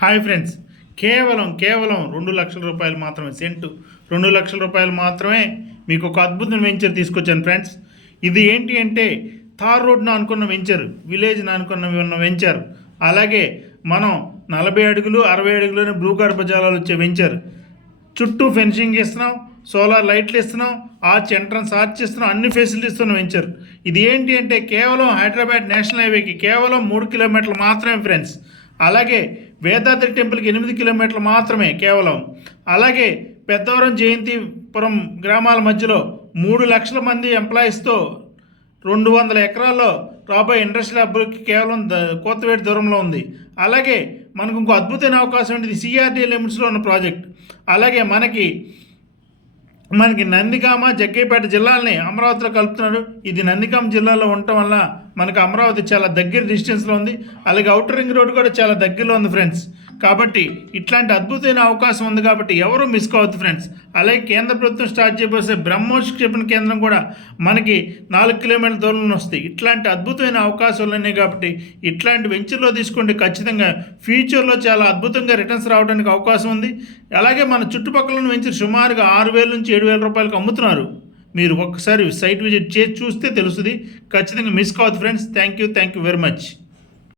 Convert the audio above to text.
Hi friends, కేవలం 2 లక్షల రూపాయలు మాత్రమే, సెంటు 2 లక్షల రూపాయలు మాత్రమే మీకు ఒక అద్భుతం వెంచర్ తీసుకొచ్చాను ఫ్రెండ్స్. ఇది ఏంటి అంటే తార్ రోడ్ను అనుకున్న వెంచర్, విలేజ్ను అనుకున్న వెంచర్. అలాగే మనం 40 అడుగులు 60 అడుగులోనే బ్లూ గర్భజాలాలు వచ్చే వెంచర్. చుట్టూ ఫెన్సింగ్ ఇస్తున్నాం, సోలార్ లైట్లు ఇస్తున్నాం, ఆర్చ్ ఎంట్రన్స్ ఆర్చ్ ఇస్తున్నాం, అన్ని ఫెసిలిటీస్ ఇస్తున్న వెంచర్. ఇది ఏంటి అంటే కేవలం హైదరాబాద్ నేషనల్ హైవేకి కేవలం 3 కిలోమీటర్లు మాత్రమే ఫ్రెండ్స్. అలాగే వేదాద్రి టెంపుల్కి 8 కిలోమీటర్లు మాత్రమే కేవలం. అలాగే పెద్దవరం జయంతిపురం గ్రామాల మధ్యలో 3 లక్షల మంది ఎంప్లాయీస్తో 200 ఎకరాల్లో రాబోయే ఇండస్ట్రియల్ హబ్కి కేవలం కోతవేటి దూరంలో ఉంది. అలాగే మనకు ఇంకో అద్భుతమైన అవకాశం ఏంటిది, సిఆర్డీ లిమిట్స్లో ఉన్న ప్రాజెక్ట్. అలాగే మనకి నందిగామ జగ్గైపేట జిల్లాలని అమరావతిలో కలుపుతున్నాడు. ఇది నందిగామ జిల్లాలో ఉండటం వల్ల మనకు అమరావతి చాలా దగ్గర డిస్టెన్స్లో ఉంది. అలాగే అవుటర్ రింగ్ రోడ్ కూడా చాలా దగ్గరలో ఉంది ఫ్రెండ్స్. కాబట్టి ఇట్లాంటి అద్భుతమైన అవకాశం ఉంది కాబట్టి ఎవరు మిస్ కావద్దు ఫ్రెండ్స్. అలాగే కేంద్ర ప్రభుత్వం స్టార్ట్ చేయబోసే బ్రహ్మోస్ క్షిపణి కేంద్రం కూడా మనకి 4 కిలోమీటర్ల దూరంలో వస్తాయి. ఇట్లాంటి అద్భుతమైన అవకాశాలు ఉన్నాయి కాబట్టి ఇట్లాంటి వెంచర్లో తీసుకుంటే ఖచ్చితంగా ఫ్యూచర్లో చాలా అద్భుతంగా రిటర్న్స్ రావడానికి అవకాశం ఉంది. అలాగే మన చుట్టుపక్కల వెంచర్ సుమారుగా 6,000 నుంచి 7,000 రూపాయలకు అమ్ముతున్నారు. మీరు ఒక్కసారి సైట్ విజిట్ చేసి చూస్తే తెలుస్తుంది. ఖచ్చితంగా మిస్ కావద్దు friends. Thank you very much.